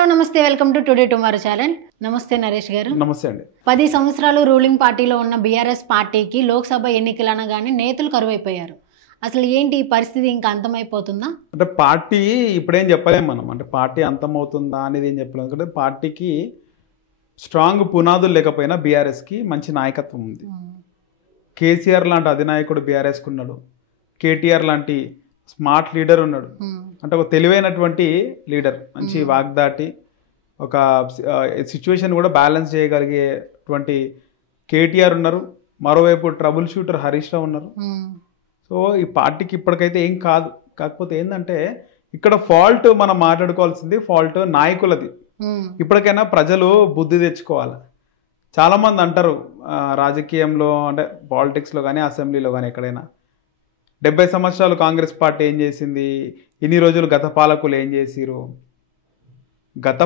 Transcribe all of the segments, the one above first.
Hello నమస్తే, welcome to today tomorrow channel. నమస్తే నరేష్ గారు. నమస్తే అండి. 10 సంవత్సరాలు రూలింగ్ పార్టీలో ఉన్న బీఆర్ఎస్ పార్టీకి లోక్సభ ఎన్నికలు అనగానే నేతలు కరువైపోయారు. అసలు ఏంటి ఈ పరిస్థితి, ఇంకా అంతమైపోతుందా? అంటే పార్టీ ఇప్పుడేం చెప్పలేము మనం. అంటే పార్టీ అంతమవుతుందా అనేది ఏం చెప్పలేము. ఎందుకంటే పార్టీకి స్ట్రాంగ్ పునాదులు లేకపోయినా బీఆర్ఎస్కి మంచి నాయకత్వం ఉంది. కేసీఆర్ లాంటి అధినాయకుడు బీఆర్ఎస్కి ఉన్నాడు. కేటీఆర్ లాంటి స్మార్ట్ లీడర్ ఉన్నాడు. అంటే ఒక తెలివైనటువంటి లీడర్, మంచి వాగ్దాటి, ఒక సిచ్యువేషన్ కూడా బ్యాలెన్స్ చేయగలిగేటువంటి కేటీఆర్ ఉన్నారు. మరోవైపు ట్రబుల్ షూటర్ హరీష్ రావు ఉన్నారు. సో ఈ పార్టీకి ఇప్పటికైతే ఏం కాదు. కాకపోతే ఏంటంటే ఇక్కడ ఫాల్ట్ మనం మాట్లాడుకోవాల్సింది ఫాల్ట్ నాయకులది. ఇప్పటికైనా ప్రజలు బుద్ధి తెచ్చుకోవాలి. చాలామంది అంటారు రాజకీయంలో, అంటే పాలిటిక్స్లో కానీ అసెంబ్లీలో కానీ ఎక్కడైనా 70 సంవత్సరాలు కాంగ్రెస్ పార్టీ ఏం చేసింది, ఇన్ని రోజులు గత పాలకులు ఏం చేసిరు. గత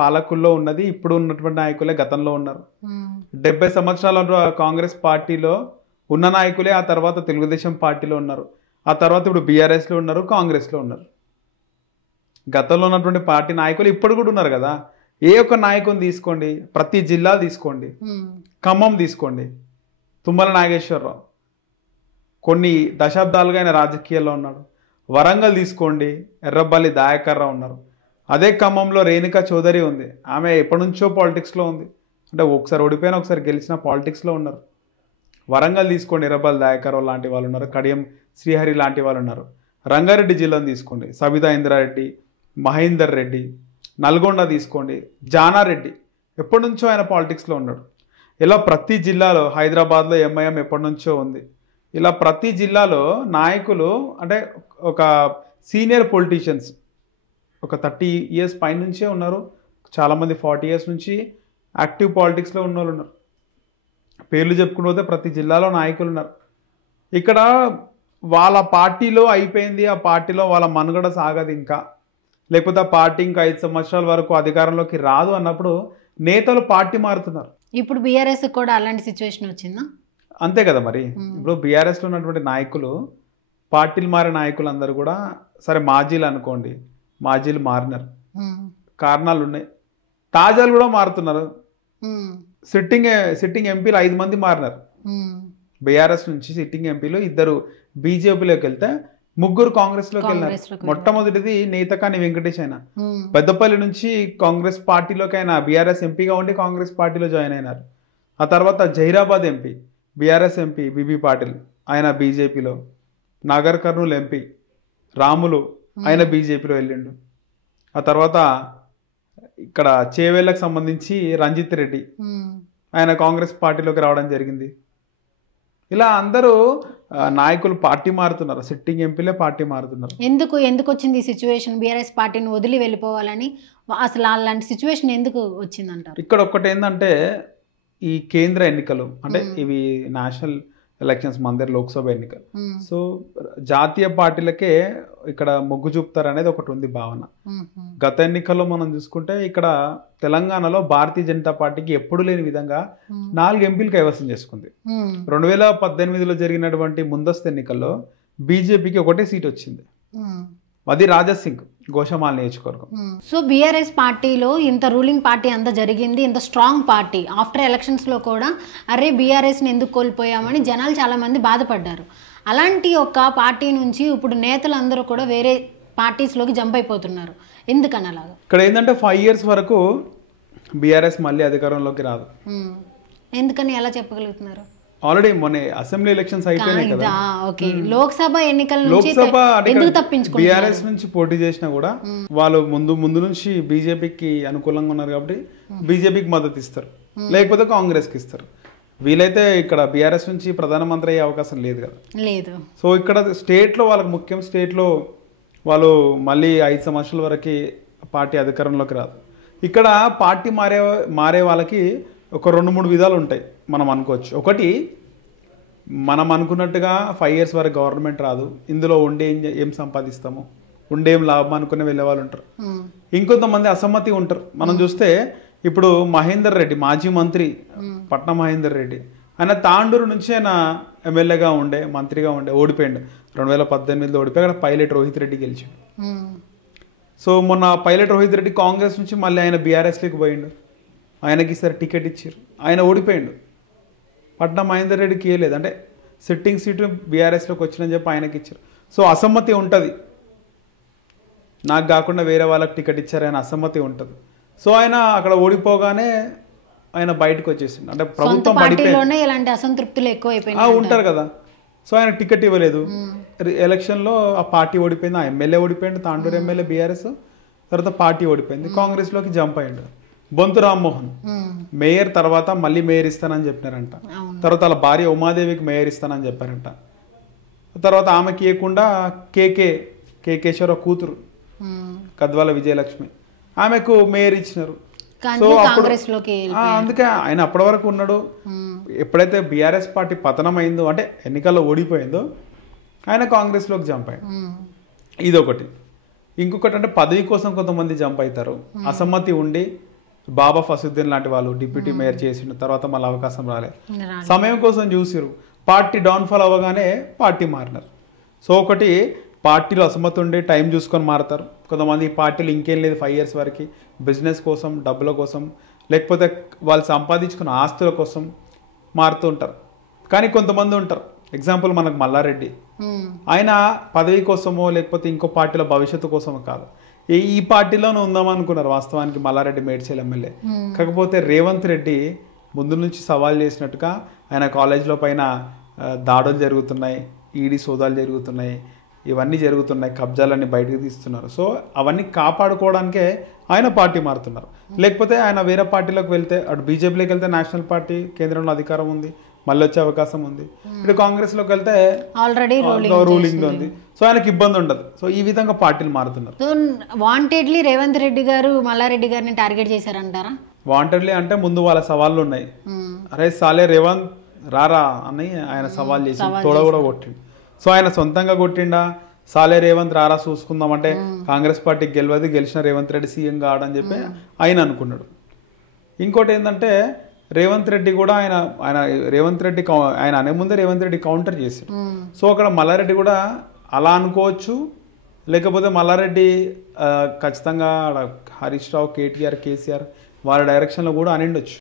పాలకుల్లో ఉన్నది ఇప్పుడు ఉన్నటువంటి నాయకులే గతంలో ఉన్నారు. 70 సంవత్సరాల కాంగ్రెస్ పార్టీలో ఉన్న నాయకులే ఆ తర్వాత తెలుగుదేశం పార్టీలో ఉన్నారు. ఆ తర్వాత ఇప్పుడు బీఆర్ఎస్లో ఉన్నారు, కాంగ్రెస్లో ఉన్నారు. గతంలో ఉన్నటువంటి పార్టీ నాయకులు ఇప్పుడు కూడా ఉన్నారు కదా. ఏ ఒక్క నాయకుని తీసుకోండి, ప్రతి జిల్లా తీసుకోండి, ఖమ్మం తీసుకోండి, తుమ్మల నాగేశ్వరరావు కొన్ని దశాబ్దాలుగా ఆయన రాజకీయాల్లో ఉన్నాడు. వరంగల్ తీసుకోండి, ఎర్రబల్లి దయాకర్ రావు ఉన్నారు. అదే ఖమ్మంలో రేణుకా చౌదరి ఉంది. ఆమె ఎప్పటి నుంచో పాలిటిక్స్లో ఉంది. అంటే ఒకసారి ఓడిపోయినా ఒకసారి గెలిచిన పాలిటిక్స్లో ఉన్నారు. వరంగల్ తీసుకోండి, ఎర్రబల్లి దయాకర్ రావు లాంటి వాళ్ళు ఉన్నారు. కడియం శ్రీహరి లాంటి వాళ్ళు ఉన్నారు. రంగారెడ్డి జిల్లాను తీసుకోండి, సబితా ఇంద్రారెడ్డి, మహేందర్ రెడ్డి. నల్గొండ తీసుకోండి, జానారెడ్డి ఎప్పటి నుంచో ఆయన పాలిటిక్స్లో ఉన్నాడు. ఇలా ప్రతి జిల్లాలో, హైదరాబాద్లో ఎంఐఎం ఎప్పటి నుంచో ఉంది. ఇలా ప్రతి జిల్లాలో నాయకులు, అంటే ఒక సీనియర్ పొలిటీషియన్స్ ఒక 30 years పైన నుంచే ఉన్నారు. చాలామంది 40 years నుంచి యాక్టివ్ పాలిటిక్స్లో ఉన్న వాళ్ళు ఉన్నారు. పేర్లు చెప్పుకుంటూ పోతే ప్రతి జిల్లాలో నాయకులు ఉన్నారు. ఇక్కడ వాళ్ళ పార్టీలో అయిపోయింది, ఆ పార్టీలో వాళ్ళ మనుగడ సాగదు ఇంకా, లేకపోతే ఆ పార్టీ ఇంకా 5 సంవత్సరాల వరకు అధికారంలోకి రాదు అన్నప్పుడు నేతలు పార్టీ మారుతున్నారు. ఇప్పుడు బీఆర్ఎస్ కూడా అలాంటి సిచ్యువేషన్ వచ్చిందా? అంతే కదా మరి. ఇప్పుడు బీఆర్ఎస్లో ఉన్నటువంటి నాయకులు, పార్టీలు మారే నాయకులు అందరూ కూడా సరే మాజీలు అనుకోండి, మాజీలు మారినారు, కారణాలు ఉన్నాయి. తాజాలు కూడా మారుతున్నారు. సిట్టింగ్ ఎంపీలు 5 మంది మారినారు. బీఆర్ఎస్ నుంచి సిట్టింగ్ ఎంపీలు 2 బీజేపీలోకి వెళ్తే 3 కాంగ్రెస్లోకి వెళ్ళినారు. మొట్టమొదటిది నేతకాని వెంకటేష్ అయినా పెద్దపల్లి నుంచి కాంగ్రెస్ పార్టీలోకి అయినా బీఆర్ఎస్ ఎంపీగా ఉండి కాంగ్రెస్ పార్టీలో జాయిన్ అయినారు. ఆ తర్వాత Zaheerabad MP, BRS MP BB Patil, ఆయన బీజేపీలో. నాగర్ కర్నూలు ఎంపీ రాములు, ఆయన బీజేపీలో వెళ్ళిండు. ఆ తర్వాత ఇక్కడ చేవేళ్ళకు సంబంధించి రంజిత్ రెడ్డి, ఆయన కాంగ్రెస్ పార్టీలోకి రావడం జరిగింది. ఇలా అందరూ నాయకులు పార్టీ మారుతున్నారు, సిట్టింగ్ ఎంపీలే పార్టీ మారుతున్నారు. ఎందుకు వచ్చింది ఈ సిచ్యువేషన్? బీఆర్ఎస్ పార్టీని వదిలి వెళ్ళిపోవాలని అసలు అలాంటి సిచ్యువేషన్ ఎందుకు వచ్చిందంటారు? ఇక్కడ ఒక్కటి ఏంటంటే ఈ కేంద్ర ఎన్నికలు, అంటే ఇవి నేషనల్ ఎలక్షన్స్, మన దగ్గర లోక్సభ ఎన్నికలు. సో జాతీయ పార్టీలకే ఇక్కడ మొగ్గు చూపుతారు అనేది ఒకటి ఉంది భావన. గత ఎన్నికల్లో మనం చూసుకుంటే ఇక్కడ తెలంగాణలో భారతీయ జనతా పార్టీకి ఎప్పుడు లేని విధంగా 4 ఎంపీలు కైవసం చేసుకుంది. 2018లో జరిగినటువంటి ముందస్తు ఎన్నికల్లో బీజేపీకి 1 సీట్ వచ్చింది. అది రాజాసింగ్, గోషమాల్ నియోజకవర్గం. సో బీఆర్ఎస్ పార్టీలో ఇంత రూలింగ్ పార్టీ అంతా జరిగింది, ఇంత స్ట్రాంగ్ పార్టీ. ఆఫ్టర్ ఎలక్షన్స్లో కూడా అరే బీఆర్ఎస్ని ఎందుకు కోల్పోయామని జనాలు చాలామంది బాధపడ్డారు. అలాంటి ఒక పార్టీ నుంచి ఇప్పుడు నేతలు అందరూ కూడా వేరే పార్టీస్లోకి జంప్ అయిపోతున్నారు. ఎందుకని అలాగా? ఇక్కడ ఏంటంటే 5 years వరకు బీఆర్ఎస్ మళ్ళీ అధికారంలోకి రాదు. ఎందుకని ఎలా చెప్పగలుగుతున్నారు? ఆల్రెడీ మొన్న అసెంబ్లీ ఎలక్షన్స్ అయిపోయినాయి కదా. లోక్సభ ఎన్నికల నుంచి ఎందుకు తప్పించుకో బీఆర్ఎస్ నుంచి పోటీ చేసినా కూడా వాళ్ళు ముందు నుంచి బీజేపీకి అనుకూలంగా ఉన్నారు కాబట్టి బీజేపీకి మద్దతు ఇస్తారు, లేకపోతే కాంగ్రెస్కి ఇస్తారు. వీలైతే ఇక్కడ బీఆర్ఎస్ నుంచి ప్రధానమంత్రి అయ్యే అవకాశం లేదు కదా. లేదు. సో ఇక్కడ స్టేట్లో వాళ్ళకి ముఖ్యం, స్టేట్లో వాళ్ళు మళ్ళీ 5 సంవత్సరాల వరకు పార్టీ అధికారంలోకి రాదు. ఇక్కడ పార్టీ మారే వాళ్ళకి ఒక 2-3 విధాలు ఉంటాయి మనం అనుకోవచ్చు. ఒకటి, మనం అనుకున్నట్టుగా 5 years వరకు గవర్నమెంట్ రాదు, ఇందులో ఉండే ఏం సంపాదిస్తాము, ఉండేం లాభం అనుకునే వెళ్ళే వాళ్ళు ఉంటారు. ఇంకొంతమంది అసమ్మతి ఉంటారు. మనం చూస్తే ఇప్పుడు మహేందర్ రెడ్డి, మాజీ మంత్రి పట్న మహేందర్ రెడ్డి, ఆయన తాండూరు నుంచి ఆయన ఎమ్మెల్యేగా ఉండే, మంత్రిగా ఉండే, ఓడిపోయిండు. 2018లో ఓడిపోయి అక్కడ పైలట్ రోహిత్ రెడ్డి గెలిచాడు. సో మొన్న పైలట్ రోహిత్ రెడ్డి కాంగ్రెస్ నుంచి మళ్ళీ ఆయన బీఆర్ఎస్లోకి పోయిండు, ఆయనకి సరే టికెట్ ఇచ్చారు, ఆయన ఓడిపోయిండు. పట్నం మహేందర్ రెడ్డికి ఇవ్వలేదు, అంటే సిట్టింగ్ సీటు బీఆర్ఎస్లోకి వచ్చిందని చెప్పి ఆయనకి ఇచ్చారు. సో అసమ్మతి ఉంటుంది, నాకు కాకుండా వేరే వాళ్ళకి టికెట్ ఇచ్చారు, ఆయన అసమ్మతి ఉంటుంది. సో ఆయన అక్కడ ఓడిపోగానే ఆయన బయటకు వచ్చేసిండు, అంటే ప్రభుత్వం పార్టీలోనే ఇలాంటి అసంతృప్తులు ఎక్కువైపోయినాయి ఉంటారు కదా. సో ఆయన టికెట్ ఇవ్వలేదు, ఎలక్షన్లో ఆ పార్టీ ఓడిపోయింది, ఆ ఎమ్మెల్యే ఓడిపోయింది, తాండూరు ఎమ్మెల్యే బీఆర్ఎస్, తర్వాత పార్టీ ఓడిపోయింది, కాంగ్రెస్లోకి జంప్ అయ్యిండు. బొంతు రామ్మోహన్ మేయర్ తర్వాత మళ్ళీ మేయర్ ఇస్తానని చెప్పినారంట, తర్వాత వాళ్ళ భార్య ఉమాదేవికి మేయర్ ఇస్తానని చెప్పారంట, తర్వాత ఆమెకి ఇవ్వకుండా కేకేశ్వర కూతురు కద్వాల విజయలక్ష్మి ఆమెకు మేయర్ ఇచ్చినారు. సో అప్పుడు అందుకే ఆయన అప్పటి వరకు ఉన్నాడు. ఎప్పుడైతే బీఆర్ఎస్ పార్టీ పతనం అయిందో, అంటే ఎన్నికల్లో ఓడిపోయిందో, ఆయన కాంగ్రెస్లోకి జంప్ అయ్యాడు. ఇదొకటి. ఇంకొకటి అంటే పదవి కోసం కొంతమంది జంప్ అవుతారు, అసమ్మతి ఉండి. బాబా ఫసుద్దీన్ లాంటి వాళ్ళు డిప్యూటీ మేయర్ చేసిండు, తర్వాత మళ్ళీ అవకాశం రాలేదు, సమయం కోసం చూసిరు, పార్టీ డౌన్ఫాల్ అవ్వగానే పార్టీ మారినారు. సో ఒకటి పార్టీలో అసమ్మతి ఉండి టైం చూసుకొని మారుతారు. కొంతమంది ఈ పార్టీలు ఇంకేం లేదు 5 years వరకు బిజినెస్ కోసం, డబ్బుల కోసం, లేకపోతే వాళ్ళు సంపాదించుకున్న ఆస్తుల కోసం మారుతూ ఉంటారు. కానీ కొంతమంది ఉంటారు, ఎగ్జాంపుల్ మనకు మల్లారెడ్డి, ఆయన పదవి కోసమో లేకపోతే ఇంకో పార్టీలో భవిష్యత్తు కోసమో కాదు, ఈ పార్టీలోనే ఉందామనుకున్నారు వాస్తవానికి మల్లారెడ్డి మేడ్చల్ ఎమ్మెల్యే. కాకపోతే రేవంత్ రెడ్డి ముందు నుంచి సవాల్ చేసినట్టుగా ఆయన కాలేజీలో పైన దాడులు జరుగుతున్నాయి, ఈడీ సోదాలు జరుగుతున్నాయి, ఇవన్నీ జరుగుతున్నాయి, కబ్జాలన్నీ బయటకు తీస్తున్నారు. సో అవన్నీ కాపాడుకోవడానికే ఆయన పార్టీ మారుతున్నారు. లేకపోతే ఆయన వేరే పార్టీలోకి వెళ్తే, అటు బీజేపీలోకి వెళ్తే నేషనల్ పార్టీ కేంద్రంలో అధికారం ఉంది, మళ్ళీ వచ్చే అవకాశం ఉంది. ఇటు కాంగ్రెస్లోకి వెళ్తే ఆల్రెడీ రూలింగ్ ఉంది, సో ఆయనకి ఇబ్బంది ఉండదు. సో ఈ విధంగా పార్టీలు మారుతున్నారు. సో వాంటెడ్లీ రేవంత్ రెడ్డి గారు మల్లారెడ్డి గారిని టార్గెట్ చేశారంటారా? వాంటెడ్లీ అంటే ముందు వాళ్ళ సవాళ్ళు ఉన్నాయి. అరే సాలే రేవంత్ రారా అని ఆయన సవాల్ చేసి తోడ కూడా కొట్టిండు. సో ఆయన సొంతంగా కొట్టిండా, సాలే రేవంత్ రారా చూసుకుందాం అంటే కాంగ్రెస్ పార్టీకి గెలవదు, గెలిచిన రేవంత్ రెడ్డి సీఎం కాడని చెప్పి ఆయన అనుకున్నాడు. ఇంకోటి ఏంటంటే రేవంత్ రెడ్డి కూడా ఆయన అనే ముందే రేవంత్ రెడ్డి కౌంటర్ చేశాడు. సో అక్కడ మల్లారెడ్డి కూడా అలా అనుకోవచ్చు, లేకపోతే మల్లారెడ్డి ఖచ్చితంగా హరీష్ రావు, కేటీఆర్, కేసీఆర్ వాళ్ళ డైరెక్షన్లో కూడా అనిండొచ్చు.